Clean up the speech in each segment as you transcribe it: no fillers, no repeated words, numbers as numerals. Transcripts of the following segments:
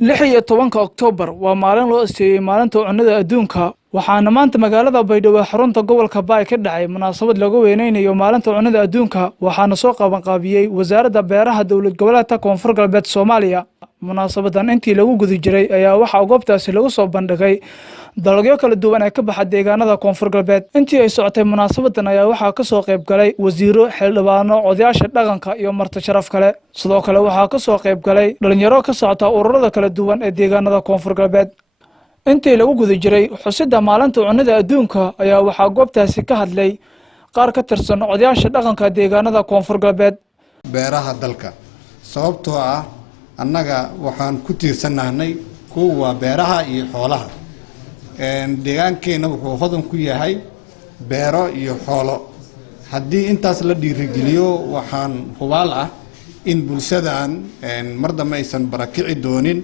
16 Oktoobar waa maalin loo asteeyay maalinta cunnada adduunka waxaana maanta magaalada Baydhabo xarunta gobolka Baay ka dhacay munaasabad lagu weyneynayo maalinta cunnada adduunka waxaana soo qabanqaabiyay wasaaradda beeraha dawlad goboleedka Koonfur Galbeed Soomaaliya munaasabadan intii lagu guda jiray ayaa waxa goobtaasi lagu soo bandhigay dalagyo kala duwan ee ka baxa deegaanada Koonfur Galbeed intii ay socotay munaasabadan ayaa waxa ka soo qayb galay wasiiro xildhibaano odayaasha dhaqanka iyo marti sharaf kale sidoo kale waxa ka soo qayb galay dhalinyaro ka socota ururada kala duwan ee deegaanada Koonfur Galbeed intii lagu guda jiray xusidda maalinta cunnada adduunka ayaa waxa goobtaasi ka hadlay qaar ka tirsan odayaasha dhaqanka deegaanada Koonfur Galbeed beeraha dalka sababtoo ah annaga waxaan ku tiirsanahay kuwa beeraha iyo xoolaha deegaankeena wuxuu hodan ku yahay beero iyo xoolo haddii intaas la dhiirigeliyo waxaan hubaal ah in bulshadan mardama aysan barakici doonin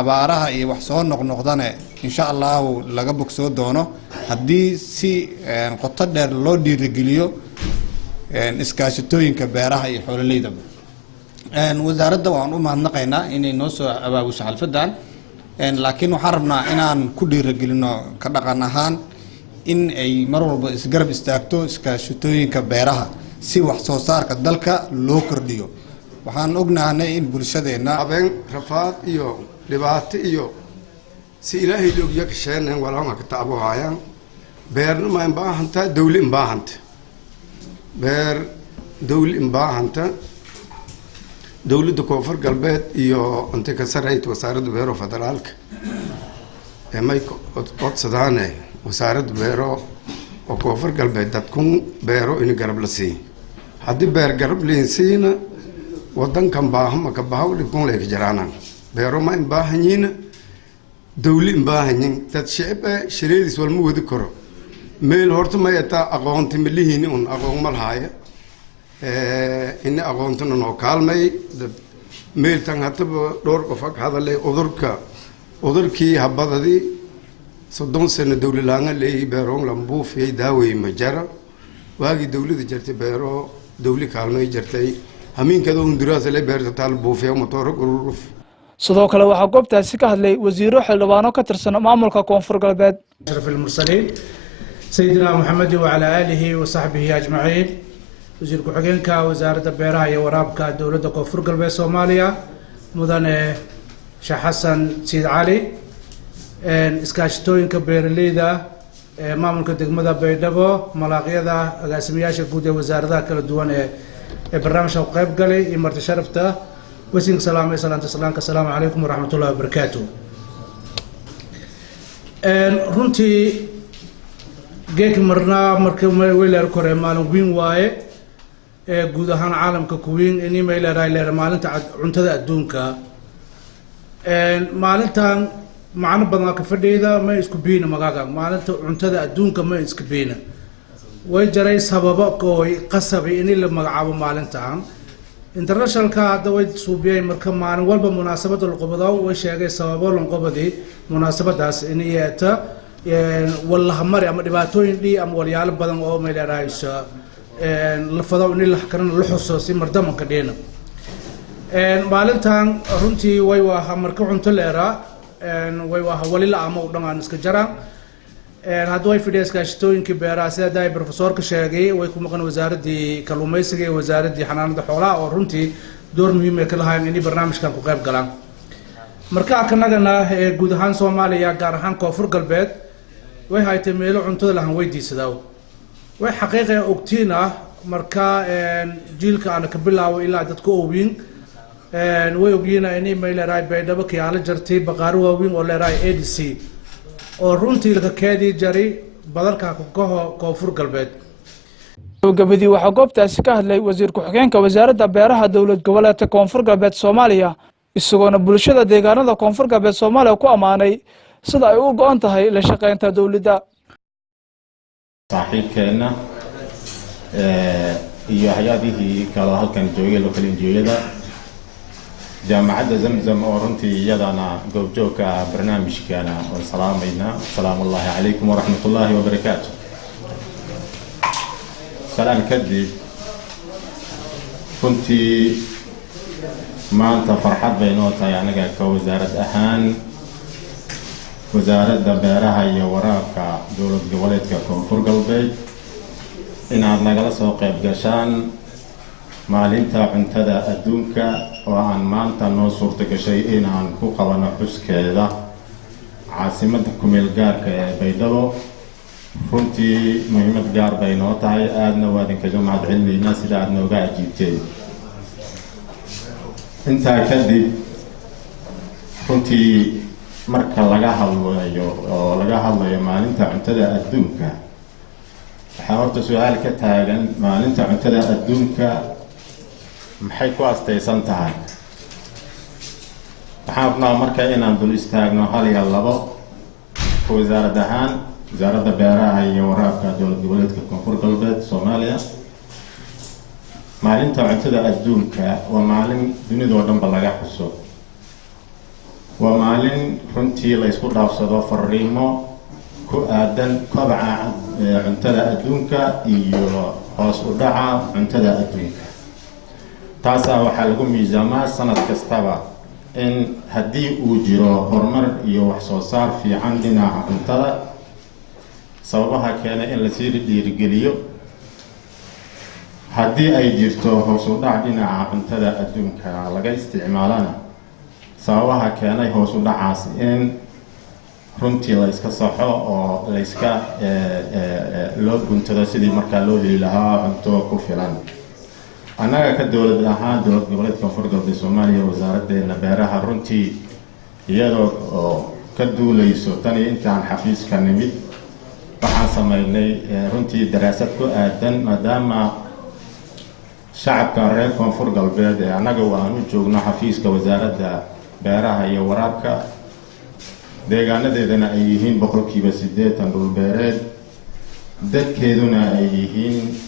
abaaraha iyo wax soo noqnoqdane insha Allah laga bogsoo doono haddii si qoto dheer loo dhiirigeliyo iskaashatooyinka beeraha iyo xoololeyda wasaaradda waan u mahadnaqaynaa inay noo soo abaabusho xalfadan laakiin waxaan rabnaa inaan ku dhiirigelino ka dhaqan ahaan in ay mar walba isgarab istaagto iskaashatooyinka beeraha si wax soo saarka dalka loo kordhiyo waxaan ognahay in bulshadeena abeen rafaad iyo dhibaato iyo si ilaahay loo yaga sheeynaa walaal ka taabo hayaan beerna ma in baahanta dawlad in baahanta beer dawlad in baahanta dawladda Koonfur Galbeed iyo inta ka sarreeyay wasaaradda beero federaalka may codsadaan wasaaradda beero oo Koonfur Galbeed dadku beero in garab la siin haddii beer garab la siin wadankan baahma ka baawli kun leeg jaraana beero ma in baahanyiina dawlad in baahanyin dad shacab shireedis wal mu wadi karo meel horta ma yata aqoonti milihiin un aqoon ma lahaaya in aqoontuna noo kaalmay meel tan hadaba dhowr qof ka hadalay udurkii habadadii 30 sano dawlad laanga leeyahay beero lambu fi daaway majara waagi dawladda jirtay beero dawlad kaalmay jirtay hamiinkada uu diraasay la beerta taal buufiyo motor uruf sidoo kale waxa goobtaasi ka hadlay wasiiro xildhibaano ka tirsan maamulka Koonfur Galbeed sharaf al-mursaliin sayyidina Muhammad wa ala alihi wa sahbihi ajma'in wasiir ku-xigeenka wasaaradda beeraha iyo waraabka dawladda Koonfur Galbeed Soomaaliya mudane Sheekh Xasan Siid Cali iskaashatooyinka beeraleyda maamulka degmada Baydhabo malaaqyada agaasimayaasha guud ee wasaaradaha kala duwan ee barnaamijka qayb galay iyo marti sharafta wasiin salaam assalaamu alaykum wa rahmatullahi wa barakatuh runtii geek marna markii weelar kore maalin weyn waaye guud ahaan caalamka kuwiin in email maalinta cuntada adduunka maalintan macno badan ka fadhiyada ma isku biina magaaga maalinta cuntada adduunka ma isku biina way jaray sababo kooy qasabay in la magacaabo maalintan international ka hadda way suubiyay marka maalin walba munaasabada la qabado way sheegay sababo la qabadi munaasabadaas in yeeta wallahi mar ama dhibaatooyin dhii ama walyaalo badan oo meelaayso la fado in la xakaran la xuso si mardaman ka dheena maalintan runtii way waa marka cunto leera way waa wali la ama u dhangaan iska jaraan hadda way fidiyay iskaashatooyinka beeraha sida ay professorka sheegay way ku maqan wasaaradii kalluumaysiga iyo wasaaradii xanaanada xoolaha oo runtii door muhiim ah ka lahayn in barnaamijkan ku qayb galaan marka kanagana guud ahaan Soomaaliya gaar ahaan Koonfur Galbeed way haytay meelo cuntada lahan weydiisadaw way xaqiiqo ogtiin ah marka jiilka aan ka bilaabo ilaa dadka oowiin way ogyiina in email Baydhabo ka yaala jirtay baqaar waaweyn oo leeyahay ADC oo runtii laga keedii jaray badarka Koonfur Galbeed gabadii waxa goobtaasi ka hadlay wasiir ku-xigeenka wasaaradda beeraha dawlad goboleedka Koonfur Galbeed Soomaaliya isagoona bulshada deegaanada Koonfur Galbeed Soomaaliya ku amaanay sida ay u go'an tahay la shaqeynta dawladda saaxiibkeena iyo hay'adihii kala halkan joogay local NGO-yada jaamacadda Zamzam oo runtii iyadana goobjoogka barnaamijkeena oo salaamayna salaamu alaykum wa rahmatullahi wa barakatuh salaam kadib runtii maanta farxad bay noo tahay anaga ka wasaarad ahaan wasaaradda beeraha iyo waraabka dowlad goboleedka Koonfur Galbeed inaad nagala soo qayb gashaan maalinta cuntada adduunka oo aan maanta noo suurto gashay inaan ku qabano xuskeeda caasimadda kumeel gaarka ee Baydhabo runtii muhiimad gaar bay noo tahay aadna waa idinkaga mahadcelinaynaa sida aad nooga ajiibteen intaa kadib runtii marka laga hadlayo maalinta cuntada adduunka waxaa horta su'aal ka taagan maalinta cuntada adduunka maxay ku astaysan tahay waxaan rabnaa marka inaan dul istaagno hal iyo labo wasaarad ahaan wasaaradda beeraha iyo waraabka dowlad goboleedka Koonfur Galbeed Soomaaliya maalinta cuntada adduunka waa maalin dunida oo dhan laga xuso waa maalin runtii la isku dhaafsado fariimo ku aadan kobaca cuntada adduunka iyo hoos u dhaca cuntada adduunka taasa waxaa lagu miisaamaa sanad kastaba in haddii uu jiro horumar iyo wax soo saar fiican dhinaca cuntada sababaha keena in la sii dhiirigeliyo haddii ay jirto hoos u dhac dhinaca cuntada adduunka laga isticmaalana sababaha keenay hoos u dhacaas in runtii la iska saxo oo la iska loo guntado sidii markaa loo heli lahaa cunto ku filan annaga ka dowlad ahaan dowlad goboleedka Koonfur Galbeed Soomaaliya wasaaraddeena beeraha runtii iyadoo oo ka duulayso tan intaan xafiiska nimid waxaan sameynay runtii daraasad ku aadan maadaama shacabka reer Koonfur Galbeed ee annaga waan u joogno xafiiska wasaaradda beeraha iyo waraabka deegaanadeedana ay yihiin 80% dhul beereed dadkeeduna ay yihiin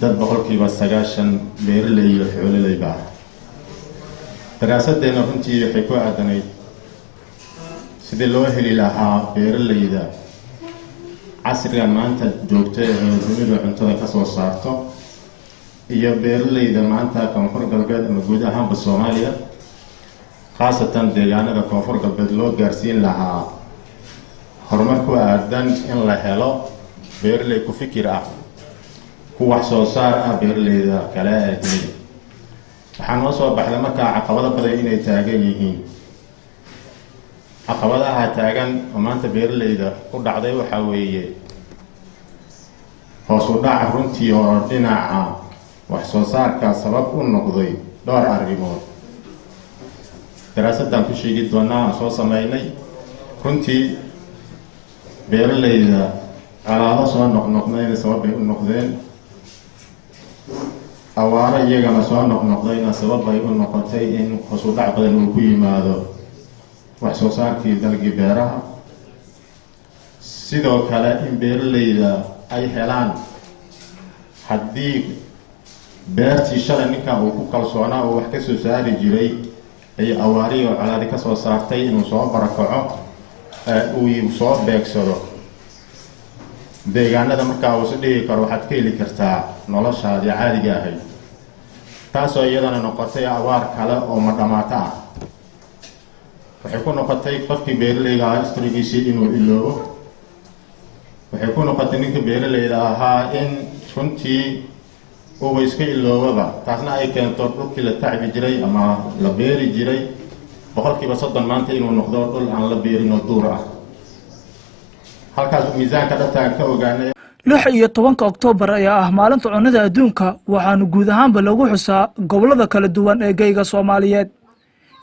dad 90% beeraley iyo xoololey baa daraasaddeena runtii waxay ku aadanayd sidii loo heli lahaa beeraleyda casriga maanta joogta ee dunida cuntada ka soo saarto iyo beeraleyda maanta Koonfur Galbeed ama guud ahaan Soomaaliya khaasatan deegaanada Koonfur Galbeed loo gaarsiin lahaa horumar ku aadan in la helo beeraley ku fikir ah ku wax soo saar ah beeraleyda kale ee dunida waxaan noo soo baxday markaa caqabado badan inay taagan yihiin caqabadaha taagan oo maanta beeraleyda ku dhacday waxaa weeye hoos u dhac runtii oo dhinaca wax soo saarka sabab u noqday dhowr arrimood daraasaddan ku sheegi doonaa aan soo sameynay runtii beeraleyda calaado soo noqnoqdayna sabab ay u noqdeen awaaro iyagana soo noqnoqdayna sabab ay u noqotay in hoos u dhac badan uu ku yimaado wax soo saarkii dalagii beeraha sidoo kale in beeraleyda ay helaan haddii beertii shalay ninka uu ku kalsoonaa oo wax ka soo saari jiray ay awaariyo calaadi ka soo saartay inuu soo barakaco uu soo beegsado deegaanada markaa uu dhigi karo waxaad ka heli kartaa noloshaadii caadiga ahayd taasoo iyadana noqotay awaar kale oo ma dhamaata ah waxay ku noqotay qofkii beeraleyda ahaa historigiisii inuu iloobo waxay ku noqotay ninka beeraleyda ahaa in runtii uu iska iloobaba taasna ay keento dhulkii la tacbi jiray ama la beeri jiray 30% maanta inuu noqdo dhul aan la beerin oo duur ah halkaas miisaanka dhabtaan ka ogaanay 16 Oktoobar ayaa ah maalinta cunada adduunka waxaanu guud ahaanba lagu xusaa gobolada kala duwan ee geyga Soomaaliyeed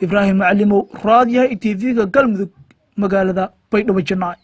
Ibrahim Macalimow raadiyaha TV-ga Galmudug magaalada Baydhabo Janaac